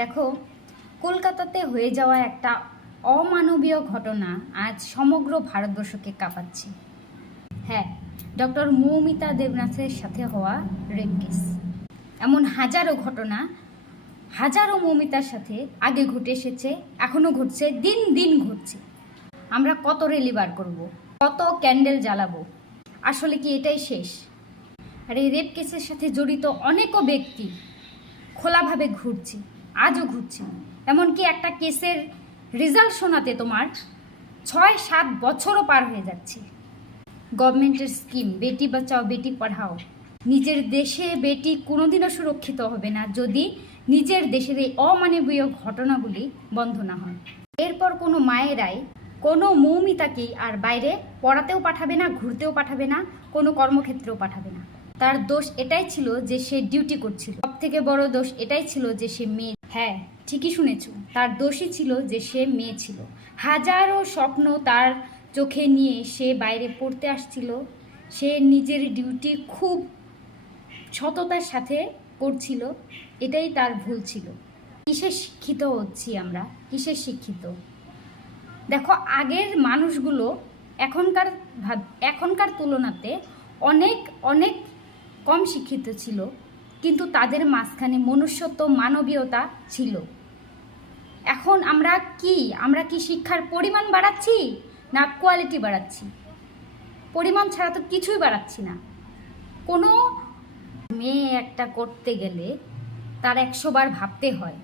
দেখো, কলকাতাতে হয়ে যাওয়া একটা অমানবীয় ঘটনা আজ সমগ্র ভারতবর্ষকে কাঁপাচ্ছে। হ্যাঁ, ডক্টর মৌমিতা দেবনাথের সাথে হওয়া রেপ কেস। এমন হাজারো ঘটনা, হাজারো মৌমিতার সাথে আগে ঘটে এসেছে, এখনও ঘটছে, দিন দিন ঘটছে। আমরা কত রেলি বার করবো, কত ক্যান্ডেল জ্বালাবো? আসলে কি এটাই শেষ? আর এই রেপ কেসের সাথে জড়িত অনেকও ব্যক্তি খোলাভাবে ঘুরছে, আজও ঘুরছে। এমনকি একটা কেসের রেজাল্ট শোনাতে তোমার 6-7 বছরও পার হয়ে যাচ্ছে। গভর্নমেন্টের স্কিম বেটি বাঁচাও বেটি পড়াও, নিজের দেশে বেটি কোনোদিনও সুরক্ষিত হবে না যদি নিজের দেশের এই অমানবীয় ঘটনাগুলি বন্ধ না হয়। এরপর কোনো মায়েরাই কোনো মৌমিতাকেই আর বাইরে পড়াতেও পাঠাবে না, ঘুরতেও পাঠাবে না, কোনো কর্মক্ষেত্রেও পাঠাবে না। তার দোষ এটাই ছিল যে সে ডিউটি করছিল। সব থেকে বড় দোষ এটাই ছিল যে সে মেয়ে। হ্যাঁ, ঠিকই শুনেছো, তার দোষই ছিল যে সে মেয়ে ছিল। হাজারো স্বপ্ন তার চোখে নিয়ে সে বাইরে পড়তে আসছিল। সে নিজের ডিউটি খুব সততার সাথে করছিল, এটাই তার ভুল ছিল। কিসের শিক্ষিত হচ্ছি আমরা, কিসের শিক্ষিত? দেখো, আগের মানুষগুলো এখনকার তুলনাতে অনেক অনেক কম শিক্ষিত ছিল, কিন্তু তাদের মাঝখানে মনুষ্যত্ব, মানবীয়তা ছিল। এখন আমরা কি শিক্ষার পরিমাণ বাড়াচ্ছি না কোয়ালিটি বাড়াচ্ছি? পরিমাণ ছাড়া তো কিছুই বাড়াচ্ছি না। কোনো মেয়ে একটা করতে গেলে তার 100 বার ভাবতে হয়,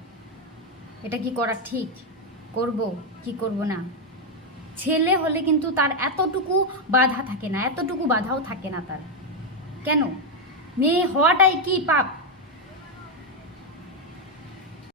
এটা কি করা ঠিক, করব কি করব না। ছেলে হলে কিন্তু তার এতটুকু বাধা থাকে না, এতটুকু বাধাও থাকে না তার। কেন? মেয়ে হওয়াটাই কি পাপ?